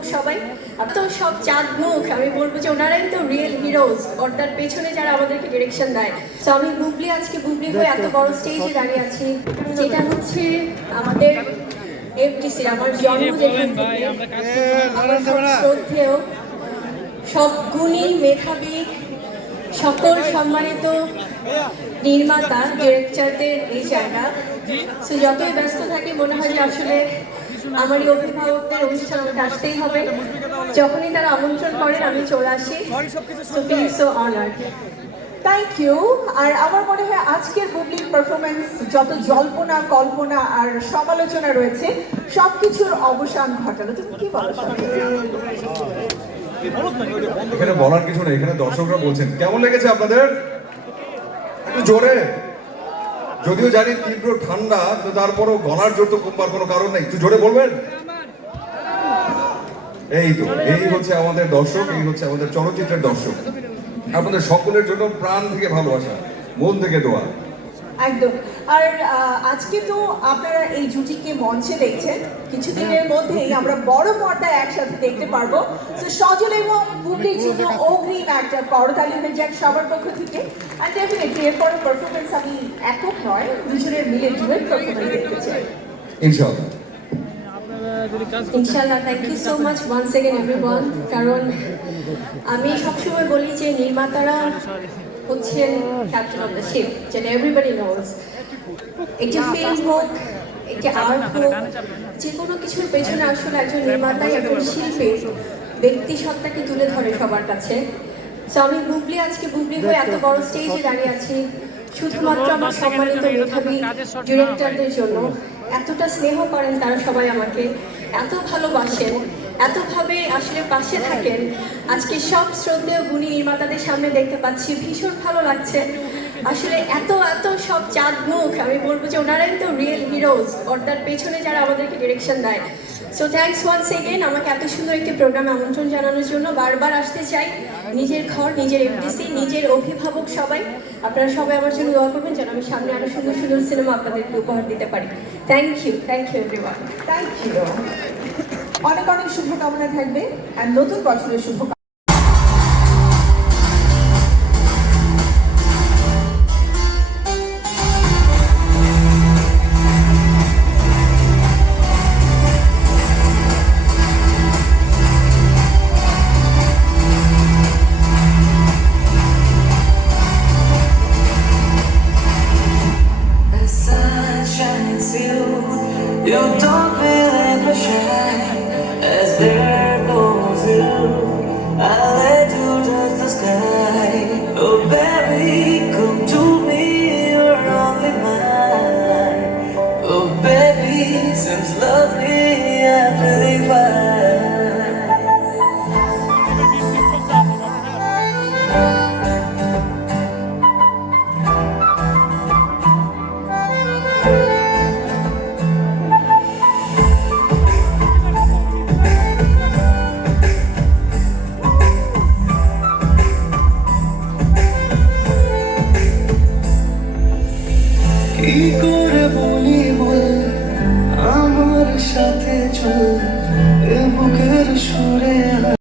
অভিভাবক সবাই। তো সব চাঁদ মুখ আমি বলব যে ওনারাই তো রিয়েল হিরোজ পর্দার পেছনে যারা আমাদেরকে ডিরেকশন দেয়। তো আমি বুবলি আজকে বুবলি হয়ে এত বড় স্টেজে দাঁড়িয়ে আছি যেটা হচ্ছে আমাদের এফটিসির আমার জন্ম শ্রদ্ধেয় সব গুণী মেধাবী সকল সম্মানিত নির্মাতা ডিরেক্টরদের এই জায়গা। সো যতই ব্যস্ত থাকি মনে হয় যে আসলে আমার এই অভিভাবকদের অনুষ্ঠান আমাকে আসতেই হবে। যখনই তারা আমন্ত্রণ করেন, আমি চলে আসি। So feel so thank you আর আমার মনে হয় আজকের বুবলির পারফরমেন্স যত জল্পনা, কল্পনা আর সমালোচনা রয়েছে, সবকিছুর অবসান ঘটালো তুমি কি বলো এখানে বলার কিছু নেই, এখানে দর্শকরা বলছেন, কেমন লেগেছে আপনাদের? একটু জোরে। যদিও জানি তীব্র ঠান্ডা তারপরও গলার জোর তো কমবার কোনো কারণ নেই। একটু জোরে বলবেন? এই তো, এই হচ্ছে আমাদের দর্শক, এই হচ্ছে আমাদের চলচ্চিত্রের দর্শক। আপনাদের সকলের জন্য প্রাণ থেকে ভালোবাসা, মন থেকে দোয়া। একদম। আর আজকে তো আপনারা এই জুটিকে মঞ্চে দেখছেন। কিছুদিনের মধ্যেই আমরা বড় পর্দায় একসাথে দেখতে পারব। তো সজল এবং বুবলির জন্য অগ্রিম একটা করতালি হয়ে যাক সবার পক্ষ থেকে। আর ডেফিনেটলি এরপরে পারফরমেন্স আমি একক নয় দুজনের মিলে ডুয়েট পারফরমেন্স দেখতে চাই। ইনশাআল্লাহ। ইনশাল্লাহ thank you so much one second everyone কারণ আমি সবসময় বলি যে নির্মাতারা হচ্ছেন ক্যাপ্টেন অফ দ্য শিপ যেটা এভরিবডি নোজ একটি ফিল্ম হোক একটি আর্ট হোক যে কোনো কিছুর পেছনে আসলে একজন নির্মাতাই একজন শিল্পী ব্যক্তি সত্তাকে তুলে ধরে সবার কাছে। সো আমি বুবলি আজকে বুবলি হয়ে এত বড় স্টেজে দাঁড়িয়ে আছি। শুধুমাত্র আমার সম্মানিত মেধাবী ডিরেক্টরদের জন্য। এতটা স্নেহ করেন তারা সবাই আমাকে। এত ভালোবাসেন। এতভাবে আসলে পাশে থাকেন। আজকে সব শ্রদ্ধেয় গুণী নির্মাতাদের সামনে দেখতে পাচ্ছি, ভীষণ ভালো লাগছে। আসলে এত এত সব চাঁদ মুখ আমি বলব যে ওনারাই তো রিয়েল হিরোজ পর্দার পেছনে যারা আমাদেরকে ডিরেকশন দেয়। সো থ্যাংকস ওয়ান্স এগেন আমাকে এত সুন্দর একটি প্রোগ্রামে আমন্ত্রণ জানানোর জন্য। বারবার আসতে চাই, নিজের ঘর, নিজের এফডিসি নিজের অভিভাবক সবাই। আপনারা সবাই আমার জন্য দোয়া করবেন যেন আমি সামনে আরও সুন্দর সুন্দর সিনেমা আপনাদেরকে উপহার দিতে পারি। Thank you thank you everyone thank you অনেক অনেক শুভকামনা থাকবে আর নতুন বছরের শুভকামনা। You don't believe As there goes you, I let you touch the sky. Oh, baby, come to me, you're only mine. Oh, baby, seems lovely. চল এ বুকের সুরে